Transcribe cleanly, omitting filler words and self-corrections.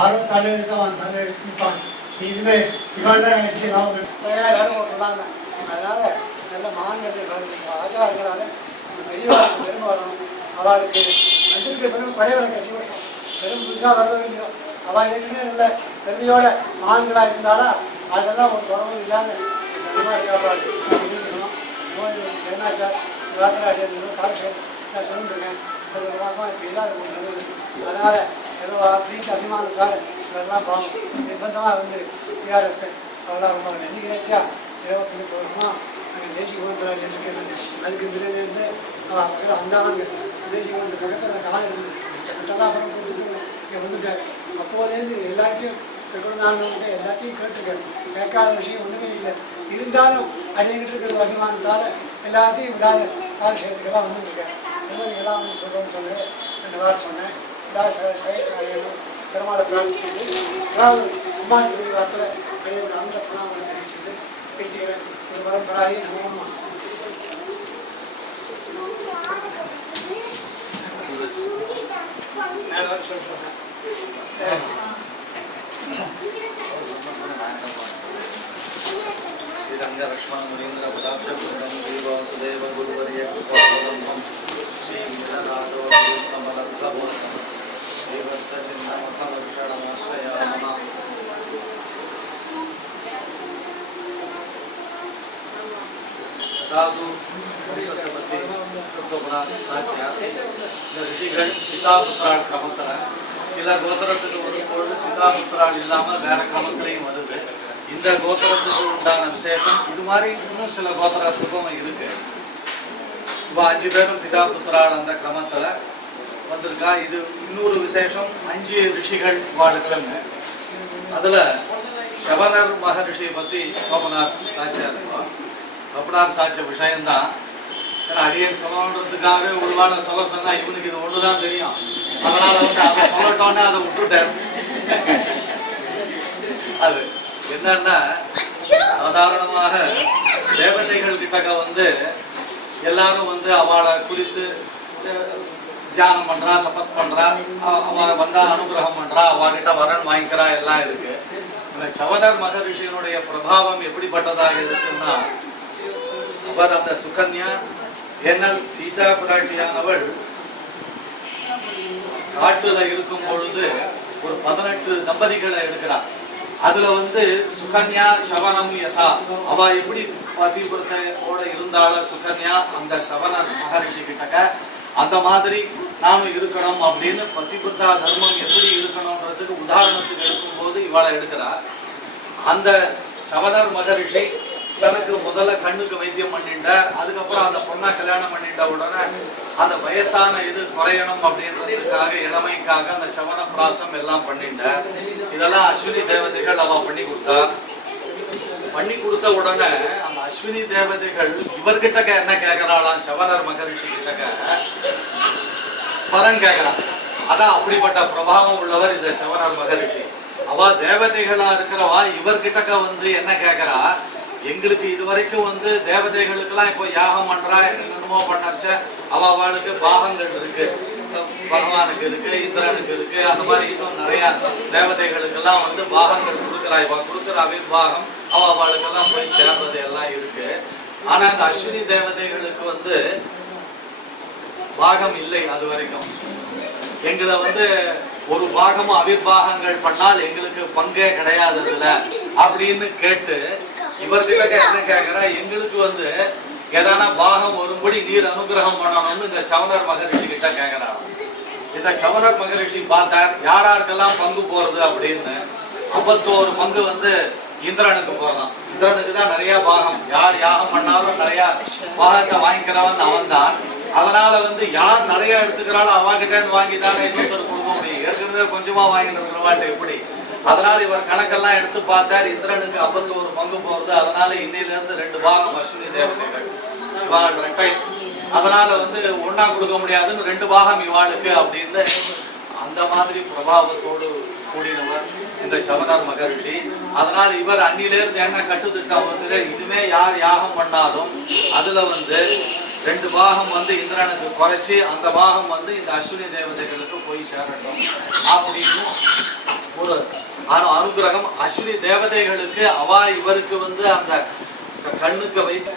ஆறும் தலையெழுத்து அவன் தலையெழுத்துப்பான். இனிமே இவன் தான் நினைச்சு இடம் போட்டுலாங்க. அதனால நல்ல மான்கள் ஆச்சாரங்களால பெரியவாளுக்கு பெரும்பாலும் அவளுக்கு வந்திருக்க பெரும் பழையவளை கட்சி விட்டோம். பெரும் புதுசாக வரதோ இல்லையோ அவள் ஏற்கனவே நல்ல பெருமையோட மான்களாக இருந்தாலும் அதெல்லாம் ஒரு குறவும் இல்லாத நல்லமாக இருக்காப்பாடு இருக்கணும். ஜெகநாச்சார் ராத்திராடி காலக்ஷேபம் நான் சொல்லிட்டுருக்கேன். ஒரு மாதம் இப்போ இல்லாத ஒரு நல்லது. அதனால் ஏதோ பிரீத்தி அபிமானத்தால் இதெல்லாம் பாவம் நிர்பந்தமாக வந்து பிஆர்எஸ் அதெல்லாம் ரொம்ப என்னைக்கு நினைச்சா 25 வருஷமா நாங்கள் தேசிய கோவிந்தராஜ் இருக்கேன். அதுக்கு பிறகு அவள் பக்கத்தில் அந்தாங்க தேசிய கோவிந்த பக்கத்தில் காலம் இருந்தது. அதெல்லாம் அப்புறம் கொடுத்துட்டு இங்கே வந்துட்டார். அப்போதேருந்து எல்லாத்தையும் திருக்குறந்தாங்க எல்லாத்தையும் கேட்டிருக்காரு. கேட்காத விஷயம் ஒன்றுமே இல்லை. இருந்தாலும் அடையிட்டு இருக்கிற அபிமானத்தால் எல்லாத்தையும் விடாத காலக்ஷேபத்துக்கெல்லாம் வந்துருக்காரு. எல்லாம் வந்து சொல்கிறோன்னு சொன்னேன். 2 வாரம் சொன்னேன். எல்லாரும் பெருமாளை பிரார்த்திச்சுட்டு அதாவது அம்மாட்டு சொல்லி வார்த்தை அடையோட அந்த பிரணாமலை தெரிவிச்சுட்டு பிரிச்சுக்கிறேன். ஒரு பரம்பராயி நம்ம श्रीरंग लक्ष्मण मुनीन्द्र पदाब्ज वासुदेव गुरुवर्य श्री श्रीवर्ष चिन्नमखलक्षणमाश्रयामः दादू सत्यपति साक्षिया ऋषिகள் பிதாபுத்திரால் கிரமத்தில் சில கோத்திரத்துக்கு வரும்பொழுது பிதாபுத்திரால் இல்லாமல் வேற கிரமத்திலையும் வருது. இந்த கோத்திரத்துக்கு உண்டான விசேஷம் இது மாதிரி இன்னும் சில கோத்திரத்துக்கும் இருக்கு. இப்போ 5 பேரும் பிதாபுத்திரால் அந்த கிரமத்தில் வந்திருக்கா. இது இன்னொரு விசேஷம் 5 ரிஷிகள் வாழ்க்கைன்னு. அதில் சவனர் மகரிஷியை பற்றி கோபநாத் சாட்சியாக இருக்கும். கோபநாத் சாட்சிய விஷயம்தான். ஏன்னா அடியன் சொல்லணுன்றதுக்காகவே ஒரு வேளை சொல்ல சொன்னா இவனுக்கு இது ஒண்ணுதான் தெரியும். அதனால வந்து அதை சொல்லட்டோன்னே அதை விட்டுட்டார். அது என்னன்னா சாதாரணமாக தேவதைகள் கிட்டக்க வந்து எல்லாரும் வந்து அவளை குறித்து தியானம் பண்றா, தபஸ் பண்றா, அவ வந்தா அனுகிரகம் பண்றா, அவகிட்ட வரன் வாங்கிக்கிறா, எல்லாம் இருக்கு. இந்த சவனர் மகரிஷியனுடைய பிரபாவம் எப்படிப்பட்டதாக இருக்குன்னா, அவர் அந்த சுகன்யா ஏனால் சீதா பிராட்டியானவள் காட்டுல இருக்கும் பொழுது ஒரு 18 தம்பதிகளை எடுக்கிறார். அதுல வந்து சுகன்யா சவனம் யதா அவ எப்படி பதிவிரதையோட இருந்தால சுகன்யா அந்த சவனர் மகரிஷி கிட்டக்க அந்த மாதிரி நானும் இருக்கணும் அப்படின்னு பதிவிரதா தர்மம் எப்படி இருக்கணும்ன்றதுக்கு உதாரணத்துக்கு எடுக்கும்போது இவளை எடுக்கிறார். அந்த சவனர் மகரிஷி தனக்கு முதல்ல கண்ணுக்கு வைத்தியம் பண்ணிட்டார். அதுக்கப்புறம் அந்த பொண்ணை கல்யாணம் பண்ணிட்ட உடனே அந்த வயசான இது குறையணும் அப்படின்றதுக்காக இளமைக்காக அந்த சவன பிராசம் எல்லாம் பண்ணிட்டார். இதெல்லாம் அஸ்வினி தேவதைகள் அவ பண்ணி கொடுத்தார். பண்ணி கொடுத்த உடனே அந்த அஸ்வினி தேவதைகள் இவர்கிட்ட என்ன கேட்கிறாளாம், சவனர் மகரிஷி கிட்டக்க பரன் கேட்கிறான். அதான் அப்படிப்பட்ட பிரபாவம் உள்ளவர் இந்த சவனர் மகரிஷி. அவ தேவதைகளா இருக்கிறவா இவர்கிட்டக்க வந்து என்ன கேட்கிறா, எங்களுக்கு இதுவரைக்கும் வந்து தேவதைகளுக்கெல்லாம் இப்போ யாகம் பண்றா, என்னென்னமோ பண்ணச்ச அவளுக்கு பாகங்கள் இருக்கு, பகவானுக்கு இருக்கு, இந்திரனுக்கு இருக்கு, அந்த மாதிரி இன்னும் நிறைய தேவதைகளுக்கெல்லாம் வந்து பாகங்கள் கொடுக்குறா. இவ கொடுக்குற அவிர்வாகம் அவளுக்கெல்லாம் போய் சேர்றது எல்லாம் இருக்கு. ஆனா அந்த அஸ்வினி தேவதைகளுக்கு வந்து பாகம் இல்லை. அது வரைக்கும் எங்களை வந்து ஒரு பாகமும் அவிர்வாகங்கள் பண்ணால் எங்களுக்கு பங்கே கிடையாதுல அப்படின்னு கேட்டு இவர்கிட்ட என்ன கேட்கிறா, எங்களுக்கு வந்து ஏதான பாகம் வரும்படி நீர் அனுகிரகம் பண்ணணும்னு இந்த சவனர் மகரிஷி கிட்ட கேட்கிறார். இந்த சவனர் மகரிஷி பார்த்தார் யாராருக்கெல்லாம் பங்கு போறது அப்படின்னு. 51 பங்கு வந்து இந்திரனுக்கு போறதான். இந்திரனுக்கு தான் நிறைய பாகம். யார் யாகம் பண்ணாலும் நிறைய பாகத்தை வாங்கிக்கிறவன் அவன் தான். அதனால வந்து யார் நிறைய எடுத்துக்கிறாளோ அவகிட்ட இருந்து வாங்கிதானே இன்னொருத்தர் கொடுக்க முடியும். ஏற்கனவே கொஞ்சமா வாங்கிட்டு இருக்கிறவாட்டு எப்படி. அதனால இவர் கணக்கெல்லாம் எடுத்து பார்த்தார். இந்திரனுக்கு 51 பங்கு போறது. அதனால இன்னையில இருந்து 2 பாகம் அஸ்வினி தேவதைகள் இவாள் ரெட்டை. அதனால வந்து ஒன்னா கொடுக்க முடியாதுன்னு 2 பாகம் இவாளுக்கு அப்படின்னு அந்த மாதிரி பிரபாவத்தோடு கூடினவர் இந்த சவனர் மகரிஷி. அதனால இவர் அன்னிலிருந்து என்ன கட்டுத்திட்டம் வந்து, இதுமே யார் யாகம் பண்ணாலும் அதுல வந்து 2 பாகம் வந்து இந்திரனுக்கு குறைச்சி அந்த பாகம் வந்து இந்த அஸ்வினி தேவதைகளுக்கு போய் சேரட்டும் அப்படின்னு ஒரு அனுகிரகம் அஸ்வினி தேவதைகளுக்கு அவா இவருக்கு வந்து அந்த கண்ணுக்கு வைத்து